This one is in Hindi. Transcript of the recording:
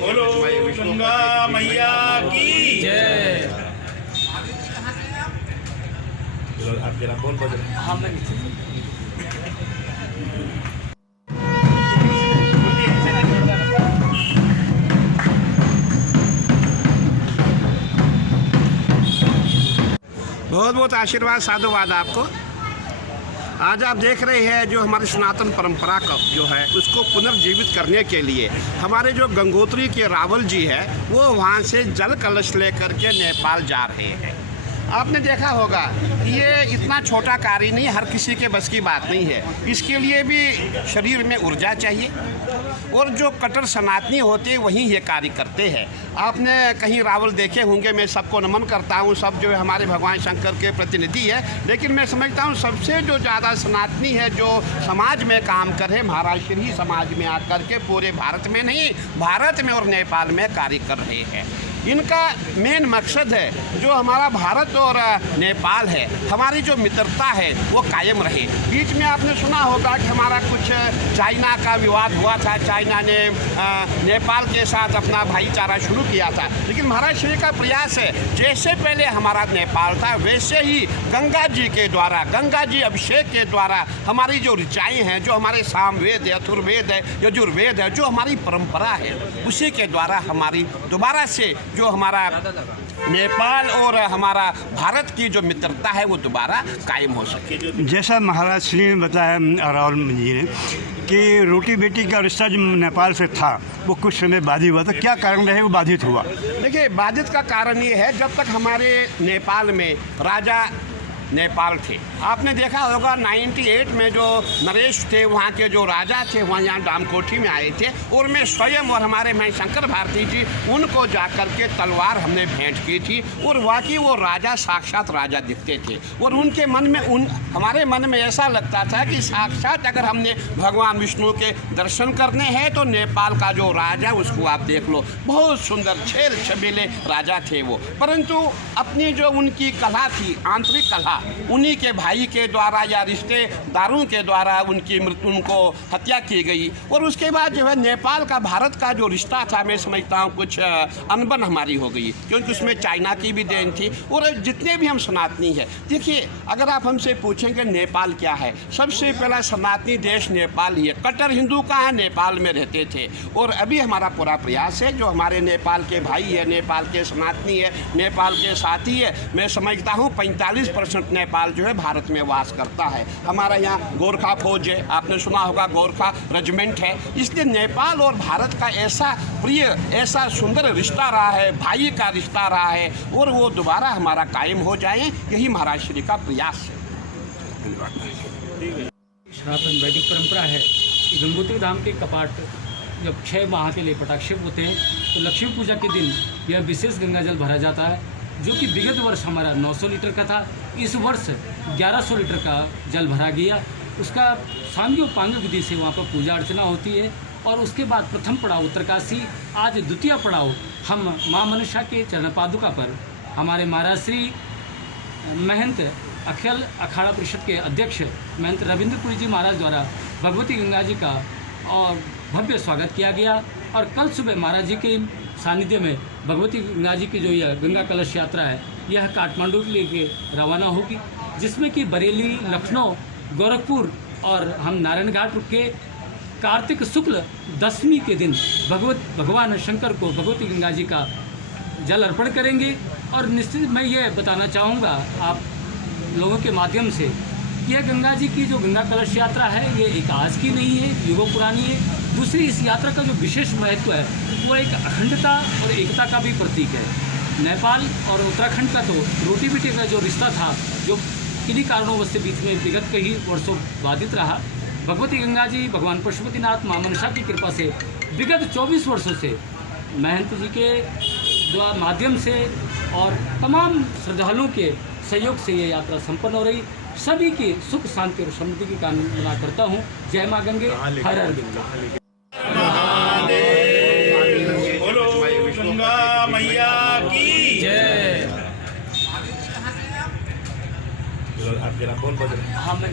बोलो गंगा मैया की जय। आप जरा बोल बजो। हाँ मैं बहुत बहुत आशीर्वाद साधुवाद आपको। आज आप देख रहे हैं जो हमारी सनातन परंपरा का जो है उसको पुनर्जीवित करने के लिए हमारे जो गंगोत्री के रावल जी है वो वहाँ से जल कलश लेकर के नेपाल जा रहे हैं। आपने देखा होगा ये इतना छोटा कार्य नहीं, हर किसी के बस की बात नहीं है। इसके लिए भी शरीर में ऊर्जा चाहिए और जो कट्टर सनातनी होते हैं वही ये कार्य करते हैं। आपने कहीं रावल देखे होंगे, मैं सबको नमन करता हूँ, सब जो है हमारे भगवान शंकर के प्रतिनिधि है, लेकिन मैं समझता हूँ सबसे जो ज़्यादा सनातनी है जो समाज में काम कर रहे महाराष्ट्र ही समाज में आकर के पूरे भारत में नहीं, भारत में और नेपाल में कार्य कर रहे हैं। इनका मेन मकसद है जो हमारा भारत और नेपाल है, हमारी जो मित्रता है वो कायम रहे। बीच में आपने सुना होगा कि हमारा कुछ चाइना का विवाद हुआ था, चाइना ने नेपाल के साथ अपना भाईचारा शुरू किया था, लेकिन महाराज श्री का प्रयास है जैसे पहले हमारा नेपाल था वैसे ही गंगा जी के द्वारा, गंगा जी अभिषेक के द्वारा हमारी जो ऋचाएँ हैं, जो हमारे सामवेद है, अथुर्वेद है, यजुर्वेद है, जो हमारी परंपरा है, उसी के द्वारा हमारी दोबारा से जो हमारा नेपाल और हमारा भारत की जो मित्रता है वो दोबारा कायम हो सके। जैसा महाराज श्री ने बताया रावल जी ने कि रोटी बेटी का रिश्ता जो नेपाल से था वो कुछ समय बाद ही हुआ, तो क्या कारण रहे वो बाधित हुआ? देखिए, बाधित का कारण ये है जब तक हमारे नेपाल में राजा नेपाल थे, आपने देखा होगा 98 में जो नरेश थे वहाँ के जो राजा थे वहाँ यहाँ डामकोठी में आए थे और मैं स्वयं और हमारे मैं शंकर भारती जी उनको जाकर के तलवार हमने भेंट की थी और वाकई वो राजा साक्षात राजा दिखते थे और उनके मन में हमारे मन में ऐसा लगता था कि साक्षात अगर हमने भगवान विष्णु के दर्शन करने हैं तो नेपाल का जो राजा उसको आप देख लो, बहुत सुंदर छेल छबीले राजा थे वो, परंतु अपनी जो उनकी कला थी, आंतरिक कला, उन्हीं के भाई के द्वारा या रिश्तेदारों के द्वारा उनको हत्या की गई और उसके बाद जो है नेपाल का भारत का जो रिश्ता था मैं समझता हूँ कुछ अनबन हमारी हो गई, क्योंकि उसमें चाइना की भी देन थी। और जितने भी हम सनातनी हैं, देखिए अगर आप हमसे पूछेंगे नेपाल क्या है, सबसे पहला सनातनी देश नेपाल ही है। कट्टर हिंदू कहाँ नेपाल में रहते थे और अभी हमारा पूरा प्रयास है जो हमारे नेपाल के भाई है, नेपाल के सनातनी है, नेपाल के साथी है, मैं समझता हूँ 45% नेपाल जो है भारत में वास करता है। हमारा यहाँ गोरखा फौज है, आपने सुना होगा गोरखा रेजिमेंट है, इसलिए नेपाल और भारत का ऐसा प्रिय, ऐसा सुंदर रिश्ता रहा है, भाई का रिश्ता रहा है और वो दोबारा हमारा कायम हो जाए, यही महाराज श्री का प्रयास है। सनातन वैदिक परंपरा है कि गंगोत्री धाम के कपाट जब 6 माह के लिए पटाक्षेप होते हैं तो लक्ष्मी पूजा के दिन यह विशेष गंगा जल भरा जाता है, जो कि विगत वर्ष हमारा 900 लीटर का था, इस वर्ष 1100 लीटर का जल भरा गया। उसका सांगी उपांग विधि से वहाँ पर पूजा अर्चना होती है और उसके बाद प्रथम पड़ाव उत्तरकाशी, आज द्वितीय पड़ाव हम माँ मनुष्या के चरण पादुका पर हमारे महाराज श्री महंत अखिल अखाड़ा परिषद के अध्यक्ष महंत रविंद्रपुरी जी महाराज द्वारा भगवती गंगा जी का और भव्य स्वागत किया गया और कल सुबह महाराज जी के सानिध्य में भगवती गंगा जी की जो यह गंगा कलश यात्रा है यह काठमांडू के लिए रवाना होगी, जिसमें कि बरेली, लखनऊ, गोरखपुर और हम नारायण घाट रुक के कार्तिक शुक्ल दशमी के दिन भगवान शंकर को भगवती गंगा जी का जल अर्पण करेंगे। और निश्चित मैं ये बताना चाहूँगा आप लोगों के माध्यम से कि यह गंगा जी की जो गंगा कलश यात्रा है ये एक आज की नहीं है, युगों पुरानी है। दूसरी, इस यात्रा का जो विशेष महत्व है वो एक अखंडता और एकता का भी प्रतीक है। नेपाल और उत्तराखंड का तो रोटी बेटी का जो रिश्ता था जो किन्हीं कारणों से बीच में विगत कई वर्षों बाधित रहा, भगवती गंगा जी, भगवान पशुपतिनाथ, माँ मनसा की कृपा से विगत 24 वर्षों से महंत जी के माध्यम से और तमाम श्रद्धालुओं के सहयोग से ये यात्रा संपन्न हो रही। सभी की सुख शांति और समृद्धि की कामना करता हूँ। जय माँ गंगे, हर हर गंगा। बोलो गंगा मैया की जय। आप जरा बोल बजो। हाँ मैं